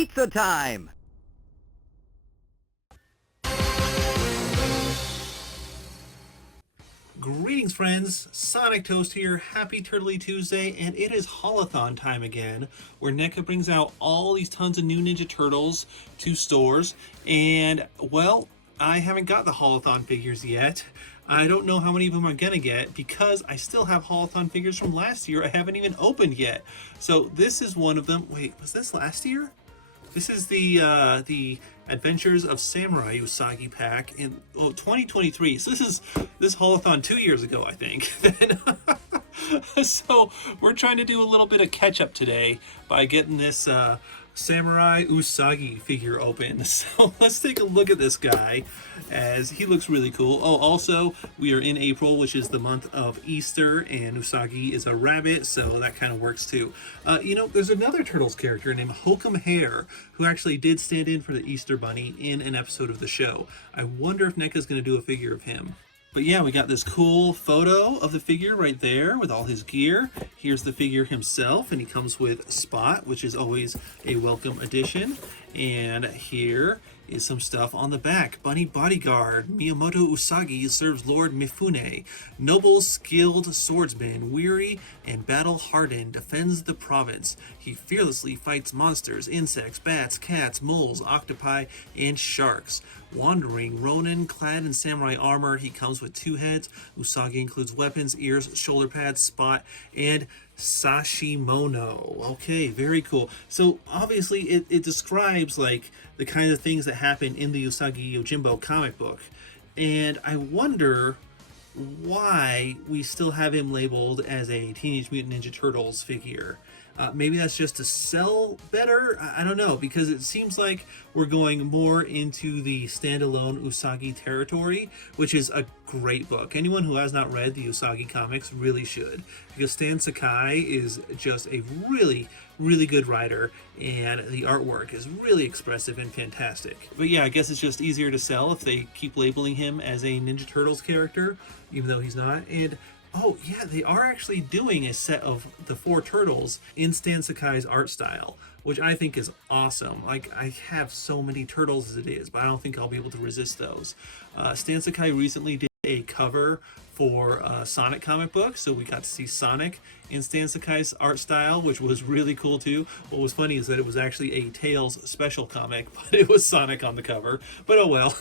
pizza time! Greetings friends, Sonic Toast here, happy Turtley Tuesday, and it is Haulathon time again, where NECA brings out all these tons of new Ninja Turtles to stores, and well, I haven't got the Haulathon figures yet. I don't know how many of them I'm gonna get because I still have Haulathon figures from last year I haven't even opened yet. So this is one of them. Wait, was this last year? This is the Adventures of Samurai Usagi pack in 2023. So this haulathon 2 years ago, I think. So we're trying to do a little bit of catch up today by getting this Samurai Usagi figure open. So let's take a look at this guy, as he looks really cool. Oh, also we are in April, which is the month of Easter, and Usagi is a rabbit, so that kind of works too. You know, there's another Turtles character named Hokum Hare who actually did stand in for the Easter Bunny in an episode of the show. I wonder if NECA's going to do a figure of him. But yeah, we got this cool photo of the figure right there with all his gear. Here's the figure himself, and he comes with Spot, which is always a welcome addition. And here is some stuff on the back. Bunny Bodyguard, Miyamoto Usagi serves Lord Mifune. Noble, skilled swordsman, weary and battle-hardened, defends the province. He fearlessly fights monsters, insects, bats, cats, moles, octopi, and sharks. Wandering Ronin, clad in samurai armor, he comes with 2 heads. Usagi includes weapons, ears, shoulder pads, Spot, and Sashimono. Okay, very cool. So obviously it describes like the kind of things that happen in the Usagi Yojimbo comic book. And I wonder why we still have him labeled as a Teenage Mutant Ninja Turtles figure. Maybe that's just to sell better? I don't know, because it seems like we're going more into the standalone Usagi territory, which is a great book. Anyone who has not read the Usagi comics really should, because Stan Sakai is just a really good writer, and the artwork is really expressive and fantastic. But yeah, I guess it's just easier to sell if they keep labeling him as a Ninja Turtles character, even though he's not. And oh yeah, they are actually doing a set of the 4 turtles in Stan Sakai's art style, which I think is awesome. Like, I have so many turtles as it is, but I don't think I'll be able to resist those. Stan Sakai recently did a cover for Sonic comic book, so we got to see Sonic in Stan Sakai's art style, which was really cool too. What was funny is that it was actually a Tails special comic, but it was Sonic on the cover. But oh well.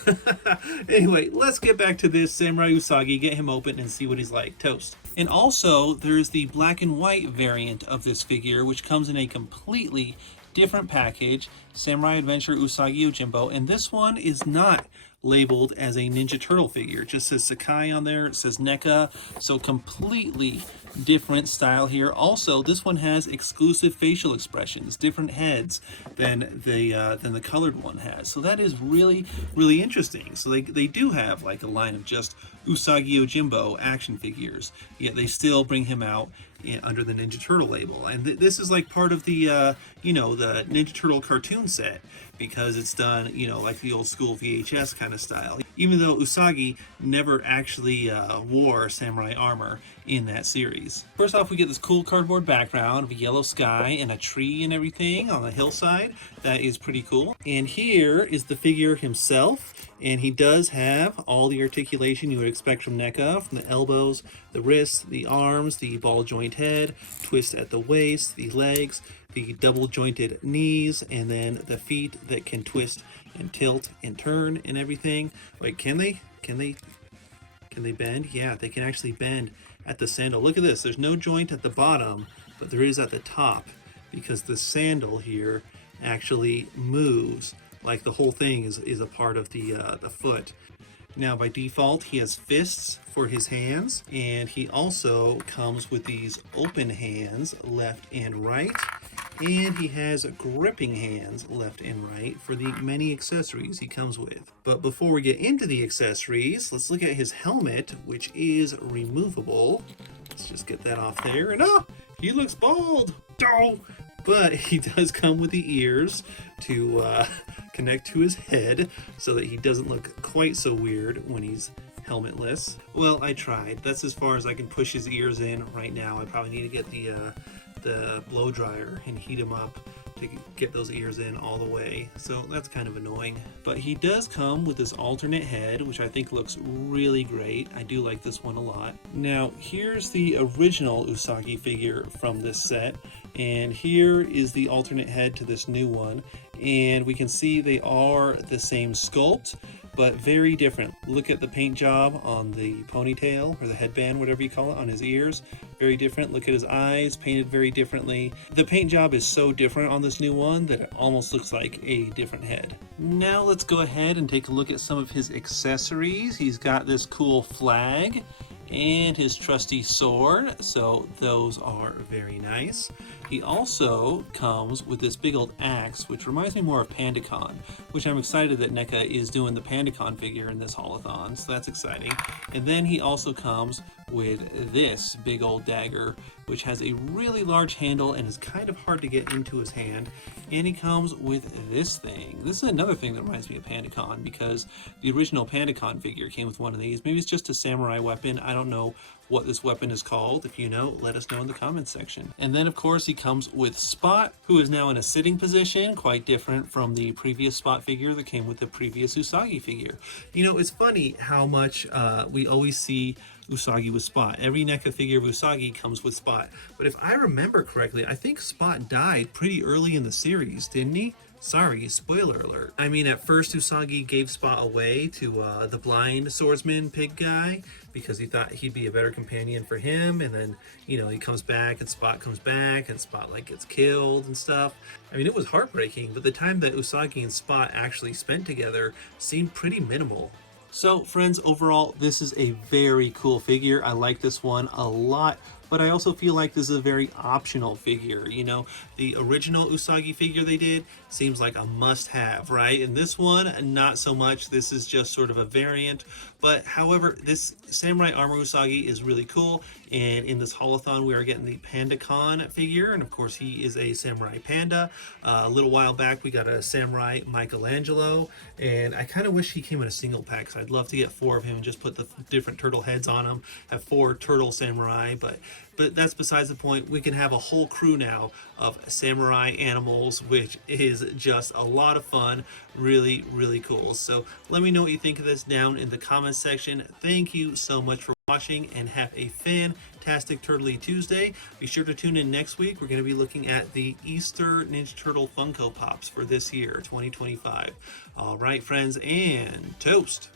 Anyway, let's get back to this Samurai Usagi, get him open and see what he's like. Toast. And also, there's the black and white variant of this figure, which comes in a completely different package, Samurai Adventure Usagi Yojimbo, and this one is not labeled as a Ninja Turtle figure. It just says Sakai on there, it says NECA, so completely different style here. Also, this one has exclusive facial expressions, different heads than the colored one has. So that is really interesting. So they do have like a line of just Usagi Yojimbo action figures, yet they still bring him out under the Ninja Turtle label. And this is like part of the you know, the Ninja Turtle cartoon set, because it's done, you know, like the old school VHS kind of style, even though Usagi never actually wore samurai armor in that series. First off, we get this cool cardboard background of a yellow sky and a tree and everything on the hillside. That is pretty cool. And here is the figure himself, and he does have all the articulation you would expect from NECA, from the elbows, the wrists, the arms, the ball joint head, twist at the waist, the legs, the double jointed knees, and then the feet that can twist and tilt and turn and everything. Wait, can they bend? Yeah, they can actually bend at the sandal. Look at this, there's no joint at the bottom, but there is at the top, because the sandal here actually moves like the whole thing is a part of the foot. Now by default he has fists for his hands, and he also comes with these open hands left and right, and he has gripping hands left and right for the many accessories he comes with. But before we get into the accessories, let's look at his helmet, which is removable. Let's just get that off there, and oh, he looks bald. Oh! But he does come with the ears to connect to his head so that he doesn't look quite so weird when he's helmetless. Well, I tried. That's as far as I can push his ears in right now. I probably need to get the blow dryer and heat him up to get those ears in all the way, so that's kind of annoying. But he does come with this alternate head, which I think looks really great. I do like this one a lot. Now here's the original Usagi figure from this set, and here is the alternate head to this new one, and we can see they are the same sculpt but very different. Look at the paint job on the ponytail or the headband, whatever you call it, on his ears. Very different. Look at his eyes, painted very differently. The paint job is so different on this new one that it almost looks like a different head. Now let's go ahead and take a look at some of his accessories. He's got this cool flag and his trusty sword, so those are very nice. He also comes with this big old axe, which reminds me more of PandaCon, which I'm excited that NECA is doing the PandaCon figure in this haulathon, so that's exciting. And then he also comes with this big old dagger, which has a really large handle and is kind of hard to get into his hand. And he comes with this thing. This is another thing that reminds me of PandaCon, because the original PandaCon figure came with one of these. Maybe it's just a samurai weapon. I don't know what this weapon is called. If you know, let us know in the comments section. And then of course he comes with Spot, who is now in a sitting position, quite different from the previous Spot figure that came with the previous Usagi figure. You know, it's funny how much we always see Usagi with Spot. Every NECA figure of Usagi comes with Spot. But if I remember correctly, I think Spot died pretty early in the series, didn't he? Sorry, spoiler alert. I mean, at first Usagi gave Spot away to the blind swordsman pig guy because he thought he'd be a better companion for him, and then, you know, he comes back and Spot comes back and Spot like gets killed and stuff. I mean, it was heartbreaking, but the time that Usagi and Spot actually spent together seemed pretty minimal. So friends, overall, this is a very cool figure. I like this one a lot, but I also feel like this is a very optional figure. You know, the original Usagi figure they did seems like a must-have, right? And this one, not so much. This is just sort of a variant. But however, this Samurai Armor Usagi is really cool. And in this haulathon, we are getting the PandaCon figure. And of course, he is a Samurai Panda. A little while back, we got a Samurai Michelangelo. And I kind of wish he came in a single pack, because I'd love to get 4 of him and just put the different turtle heads on them. Have 4 turtle samurai, but that's besides the point. We can have a whole crew now of samurai animals, which is just a lot of fun. Really, really cool. So let me know what you think of this down in the comments section. Thank you so much for watching, and have a fantastic Turtley Tuesday. Be sure to tune in next week. We're going to be looking at the Easter Ninja Turtle Funko Pops for this year, 2025. All right, friends, and toast.